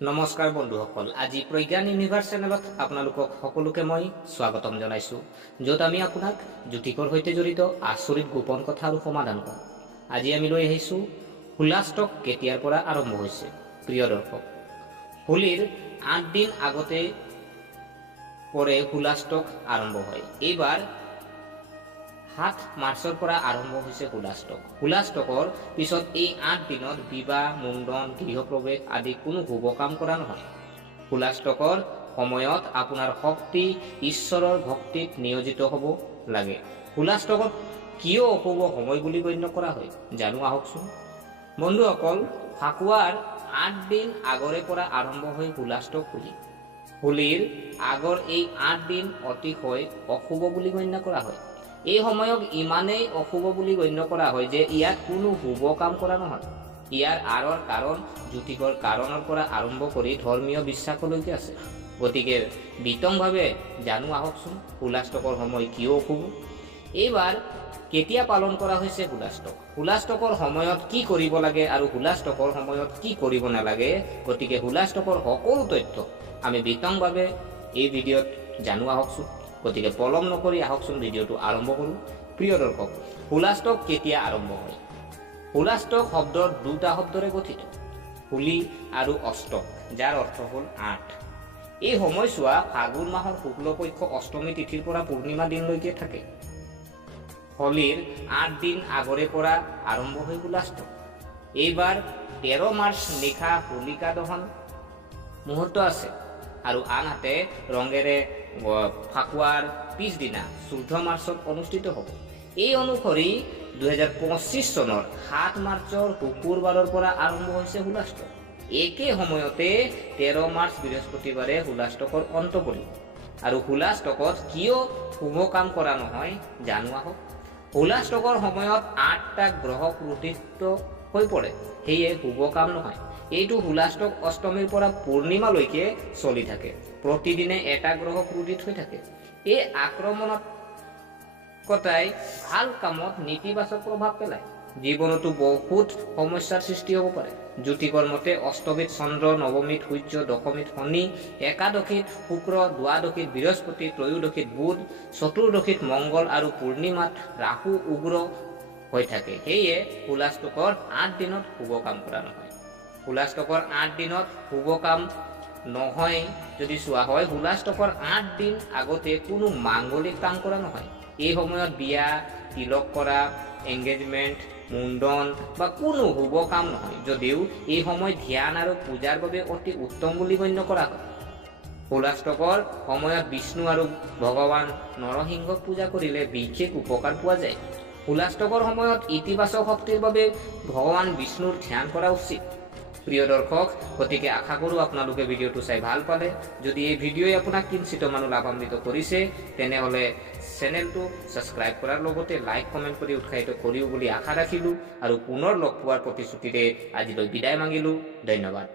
নমস্কাৰ বন্ধুসকল, আজি প্ৰজ্ঞান ইউনিভাৰ্ছ চেনেলত আপোনালোকক সকলোকে মই স্বাগতম জনাইছোঁ, য'ত আমি আপোনাক জ্যোতিষৰ সৈতে জড়িত আচৰিত গোপন কথা আৰু সমাধান কৰোঁ। আজি আমি লৈ আহিছোঁ হোলা ষ্টক কেতিয়াৰ পৰা আৰম্ভ হৈছে। প্ৰিয় দৰ্শক, হোলীৰ 8 দিন আগতে পৰে হোলা ষ্টক আৰম্ভ হয়। এইবাৰ 7 মাৰ্চৰ পৰা আৰম্ভ হৈছে হোলা ষ্টক। হোলা ষ্টকৰ পিছত এই 8 দিনত বিবাহ, মুণ্ডন, গৃহপ্ৰৱেশ আদি কোনো শুভ কাম কৰা নহয়। হোলা ষ্টকৰ সময়ত আপোনাৰ শক্তি ঈশ্বৰৰ ভক্তিত নিয়োজিত হ'ব লাগে। হোলা ষ্টকত কিয় অশুভ সময় বুলি গণ্য কৰা হয় জানো আহকচোন। বন্ধুসকল, ফাকুৱাৰ 8 দিন আগৰে পৰা আৰম্ভ হয় হোলা ষ্টক হোলী। হোলীৰ আগৰ এই 8 দিন অতিশয় অশুভ বুলি গণ্য কৰা হয়। এই সময়ক ইমানেই অশুভ বুলি গণ্য কৰা হয় যে ইয়াত কোনো শুভ কাম কৰা নহয়। ইয়াৰ আঁৰৰ কাৰণ জ্যোতিষৰ কাৰণৰ পৰা আৰম্ভ কৰি ধৰ্মীয় বিশ্বাসলৈকে আছে। গতিকে বিতংভাৱে জানো আহকচোন হোলা ষ্টকৰ সময় কিয় অশুভ। এইবাৰ কেতিয়া পালন কৰা হৈছে হোলা ষ্টক, হোলা ষ্টকৰ সময়ত কি কৰিব লাগে আৰু হোলা ষ্টকৰ সময়ত কি কৰিব নালাগে। গতিকে হোলা ষ্টকৰ সকলো তথ্য আমি বিতংভাৱে এই ভিডিঅ'ত জানো আহকচোন। গতিকে পলম নকৰি আহকচোন ভিডিঅ'টো আৰম্ভ কৰোঁ। প্ৰিয় দৰ্শক, হোলা ষ্টক কেতিয়া আৰম্ভ হয়? হোলা ষ্টক শব্দৰ দুটা শব্দৰে গঠিত, হোলী আৰু অষ্টক, যাৰ অৰ্থ হ'ল 8। এই সময়ছোৱা ফাগুন মাহৰ শুক্লপক্ষ অষ্টমী তিথিৰ পৰা পূৰ্ণিমা দিনলৈকে থাকে। হোলীৰ 8 দিন আগৰে পৰা আৰম্ভ হয় হোলা ষ্টক। এইবাৰ 13 মাৰ্চ নিশা হোলিকা দহন মুহূৰ্ত আছে আৰু আনহাতে ৰঙেৰে ফাকুৱাৰ পিছদিনা 14 মাৰ্চত অনুষ্ঠিত হ'ব। এই অনুসৰি 2025 চনৰ 7 মাৰ্চৰ শুকুৰবাৰৰ পৰা আৰম্ভ হৈছে হোলা ষ্টক। একে সময়তে 13 মাৰ্চ বৃহস্পতিবাৰে হোলা ষ্টকৰ অন্ত পৰিব। আৰু হোলা ষ্টকত কিয় শুভ কাম কৰা নহয় জানো আহক। হোলা ষ্টকৰ সময়ত 8টা গ্ৰহ ক্ৰোধিত হৈ পৰে, সেয়ে শুভ কাম নহয়। এইটো হোলা ষ্টক অষ্টমীৰ পৰা পূৰ্ণিমালৈকে চলি থাকে। প্ৰতিদিনে এটা গ্ৰহ ক্ৰোধিত হৈ থাকে। এই আক্ৰমণাত্মকতাই ভাল কামত নেতিবাচক প্ৰভাৱ পেলায়। জীৱনতো বহুত সমস্যাৰ সৃষ্টি হ'ব পাৰে। জ্যোতিষৰ মতে অষ্টমীত চন্দ্ৰ, নৱমীত সূৰ্য, দশমীত শনি, একাদশীত শুক্ৰ, দ্বাদশীত বৃহস্পতি, ত্ৰয়োদশীত বুধ, চতুৰ্দশীত মংগল আৰু পূৰ্ণিমাত ৰাহু উগ্ৰ হৈ থাকে। সেয়ে হোলা ষ্টকৰ 8 দিনত শুভ কাম কৰা নহয়। হোলা ষ্টকৰ 8 দিনত শুভ কাম নহয় যদি চোৱা হয়, হোলা ষ্টকৰ 8 দিন আগতে কোনো মাংগলিক কাম কৰা নহয়। এই সময়ত বিয়া, তিলক কৰা, এংগেজমেণ্ট, মুণ্ডন বা কোনো শুভ কাম নহয়। যদিও এই সময় ধ্যান আৰু পূজাৰ বাবে অতি উত্তম বুলি গণ্য কৰা হয়। হোলা ষ্টকৰ সময়ত বিষ্ণু আৰু ভগৱান নৰসিংহক পূজা কৰিলে বিশেষ উপকাৰ পোৱা যায়। হোলা ষ্টকৰ সময়ত ইতিবাচক শক্তিৰ বাবে ভগৱান বিষ্ণুৰ ধ্যান কৰা উচিত। প্ৰিয় দৰ্শক, গতিকে আশা কৰোঁ আপোনালোকে ভিডিঅ'টো চাই ভাল পালে। যদি এই ভিডিঅ'ই আপোনাক কিঞ্চিত মানুহ লাভান্বিত কৰিছে তেনেহ'লে চেনেলটো ছাবস্ক্ৰাইব কৰাৰ লগতে লাইক কমেণ্ট কৰি উৎসাহিত কৰিও বুলি আশা ৰাখিলোঁ আৰু পুনৰ লগ পোৱাৰ প্ৰতিশ্ৰুতিৰে আজিলৈ বিদায় মাগিলোঁ। ধন্যবাদ।